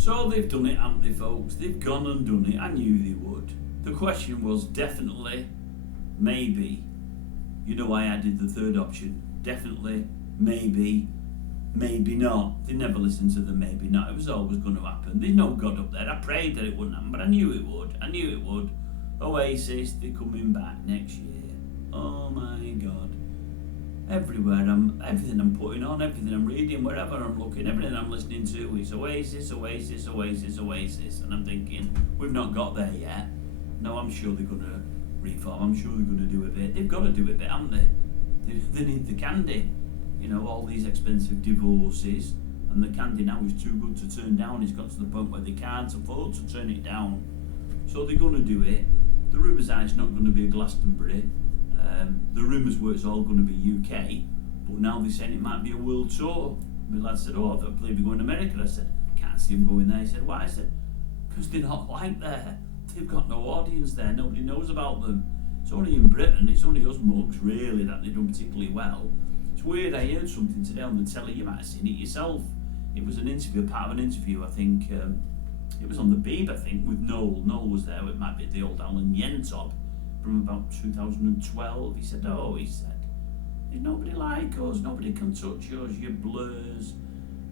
So they've done it, haven't they, folks? They've gone and done it. I knew they would. The question was definitely, maybe. You know, I added the third option. Definitely, maybe, maybe not. They never listened to the maybe not. It was always going to happen. There's no God up there. I prayed that it wouldn't happen, but I knew it would. I knew it would. OASIS, they're coming back next year. Oh my God. Everywhere, everything I'm putting on, everything I'm reading, wherever I'm looking, everything I'm listening to is OASIS, OASIS, OASIS, OASIS. And I'm thinking, we've not got there yet. No, I'm sure they're going to reform. I'm sure they're going to do a bit. They've got to do a bit, haven't they? They need the candy. You know, all these expensive divorces. And the candy now is too good to turn down. It's got to the point where they can't afford to turn it down. So they're going to do it. The rumours are it's not going to be a Glastonbury. The rumours were it's all going to be UK, but now they're saying it might be a world tour. My lad said, I believe you're going to America. I said, can't see them going there. He said, why? I said, because they're not like there. They've got no audience there. Nobody knows about them. It's only in Britain, it's only us mugs, really, that they've done particularly well. It's weird, I heard something today on the telly, you might have seen it yourself. It was an interview, part of an interview, I think. It was on the Beeb, I think, with Noel. Noel was there. It might be the old Alan Yentob from about 2012. He said, there's nobody like us, nobody can touch us, your Blurs,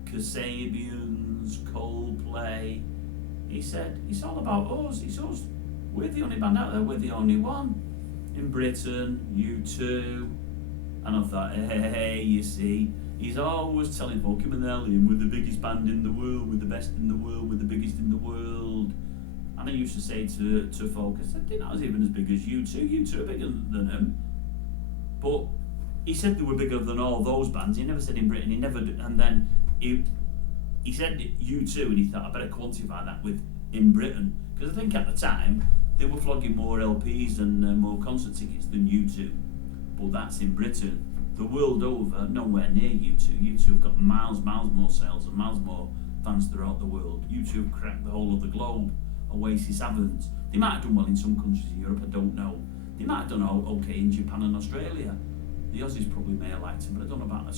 Kasabians, Coldplay. He said, it's all about us, it's us. We're the only band out there, we're the only one. In Britain, U2. And I thought, hey, you see, he's always telling folk, him and Elliot, we're the biggest band in the world, we're the best in the world, we're the biggest in the world. And I used to say to folk, I said, they're not even as big as U2. U2 are bigger than them. But he said they were bigger than all those bands. He never said in Britain. He never did. And then he said U2, and he thought, I better quantify that with in Britain. Because I think at the time, they were flogging more LPs and more concert tickets than U2. But that's in Britain. The world over, nowhere near U2. U2 have got miles more sales and miles more fans throughout the world. U2 have cracked the whole of the globe. Oasis haven't. They might have done well in some countries in Europe, I don't know. They might have done okay in Japan and Australia. The Aussies probably may have liked them, but I don't know about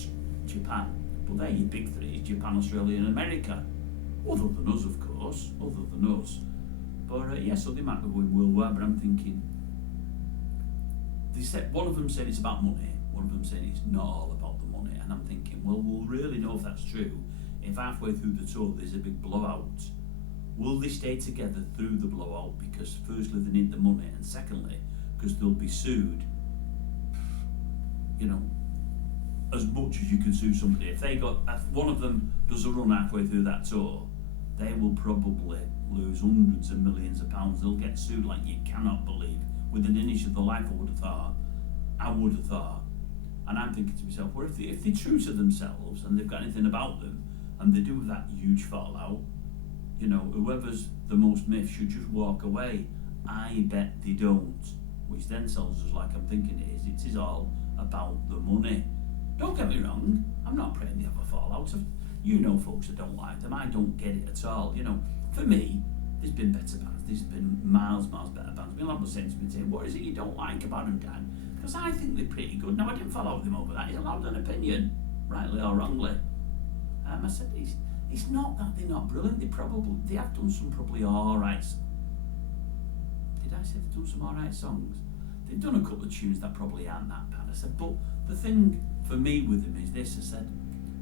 Japan. But they're your big three, Japan, Australia and America. Other than us, of course. Other than us. But so they might be going worldwide, but I'm thinking, they said, one of them said it's about money, one of them said it's not all about the money, and I'm thinking, well, we'll really know if that's true if halfway through the tour there's a big blowout. Will they stay together through the blowout? Because firstly they need the money, and secondly because they'll be sued. You know, as much as you can sue somebody. If one of them does a run halfway through that tour, they will probably lose hundreds of millions of pounds. They'll get sued like you cannot believe. Within an inch of their life, I would have thought. And I'm thinking to myself, well, if they're true to themselves and they've got anything about them, and they do that huge fallout, you know, whoever's the most miffed should just walk away. I bet they don't. Which then tells us, like I'm thinking it is all about the money. Don't get me wrong, I'm not praying they have a fallout. You know folks that don't like them, I don't get it at all. You know, for me, there's been better bands, there's been miles better bands. My lad was saying to me, what is it you don't like about them, Dan? Because I think they're pretty good. Now, I didn't follow with him over that, he's allowed an opinion, rightly or wrongly. I said, it's not that they're not brilliant, they have done some probably alright. Did I say they've done some alright songs? They've done a couple of tunes that probably aren't that bad. I said, but the thing for me with them is this, I said,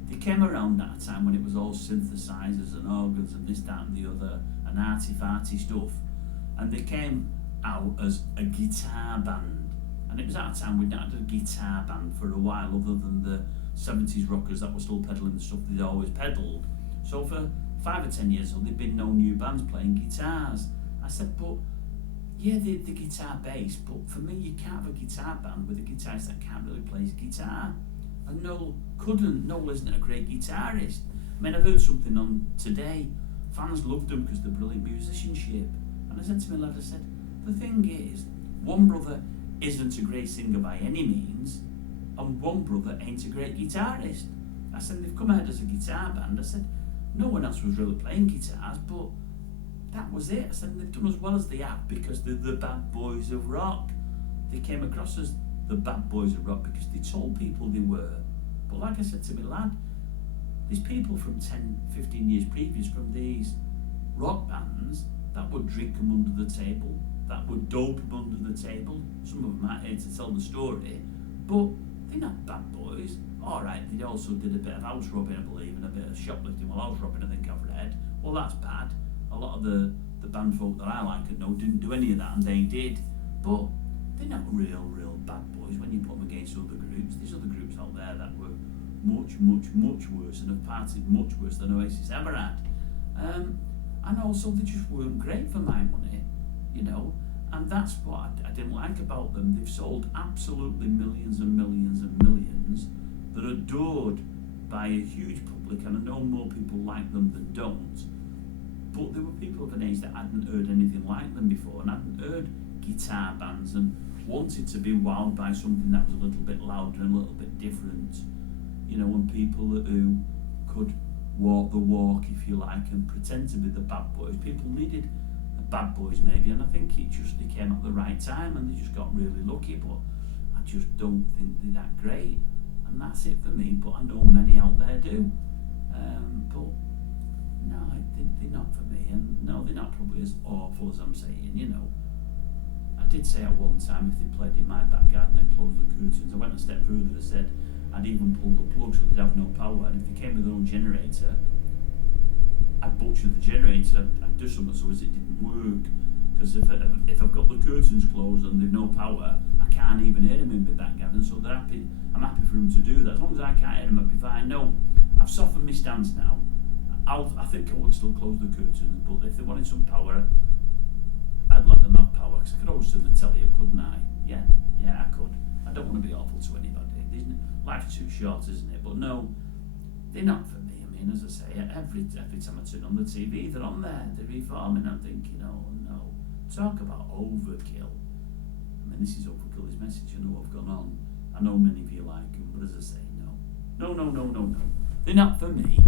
they came around at a time when it was all synthesizers and organs and this, that and the other and arty-farty stuff. And they came out as a guitar band. And it was at a time we'd not had a guitar band for a while other than the 70s rockers that were still peddling the stuff they'd always peddled. So for 5 or 10 years there'd been no new bands playing guitars. I said, but yeah, the guitar bass, but for me you can't have a guitar band with a guitarist that can't really play his guitar. And Noel isn't a great guitarist. I mean, I've heard something on today, fans loved him because of the brilliant musicianship. And I said to my lad, I said, the thing is, one brother isn't a great singer by any means, and one brother ain't a great guitarist. I said, they've come out as a guitar band. I said, no one else was really playing guitars, but that was it. I said, they've done as well as they have because they're the bad boys of rock. They came across as the bad boys of rock because they told people they were. But like I said to my lad, there's people from 10, 15 years previous from these rock bands that would drink them under the table, that would dope them under the table. Some of them might hate to tell the story, but they're not bad boys. Alright, they also did a bit of house robbing, I believe, and a bit of shoplifting while house robbing, I think I've read. Well, that's bad. A lot of the band folk that I like and know didn't do any of that, and they did. But they're not real bad boys when you put them against other groups. There's other groups out there that were much worse and have partied much worse than Oasis ever had. And also they just weren't great for my money, you know, and that's what I didn't like about them. They've sold absolutely millions and millions and millions. They're adored by a huge public, and I know more people like them than don't, but there were people of an age that hadn't heard anything like them before and hadn't heard guitar bands and wanted to be wowed by something that was a little bit louder and a little bit different, you know, and people who could walk the walk, if you like, and pretend to be the bad boys. People needed the bad boys maybe, and I think it came at the right time and they just got really lucky, but I just don't think they're that great, and that's it for me, but I know many out there do. But no, they're not for me, and no, they're not probably as awful as I'm saying, you know. I did say at one time if they played in my back garden and closed the curtains, I went a step further and said I'd even pull the plug so they'd have no power, and if they came with their own generator, I'd butcher the generator, I'd do something so as it didn't work, because if I've got the curtains closed and they've no power, I can't even hear them in my back garden, so they're happy. I'm happy for them to do that. As long as I can't hear them, I'd be fine. No, I've softened my stance now. I think I would still close the curtains, but if they wanted some power, I'd let them have power, because I could always turn the telly up, couldn't I? Yeah, I could. I don't want to be awful to anybody. Life's too short, isn't it? But no, they're not for me. I mean, as I say, every time I turn on the TV, they're on there, they're reforming. I'm thinking, oh no, talk about overkill. I mean, this is overkill, this message. I know I've gone on. I know many of you like them, but as I say, no. They're not for me.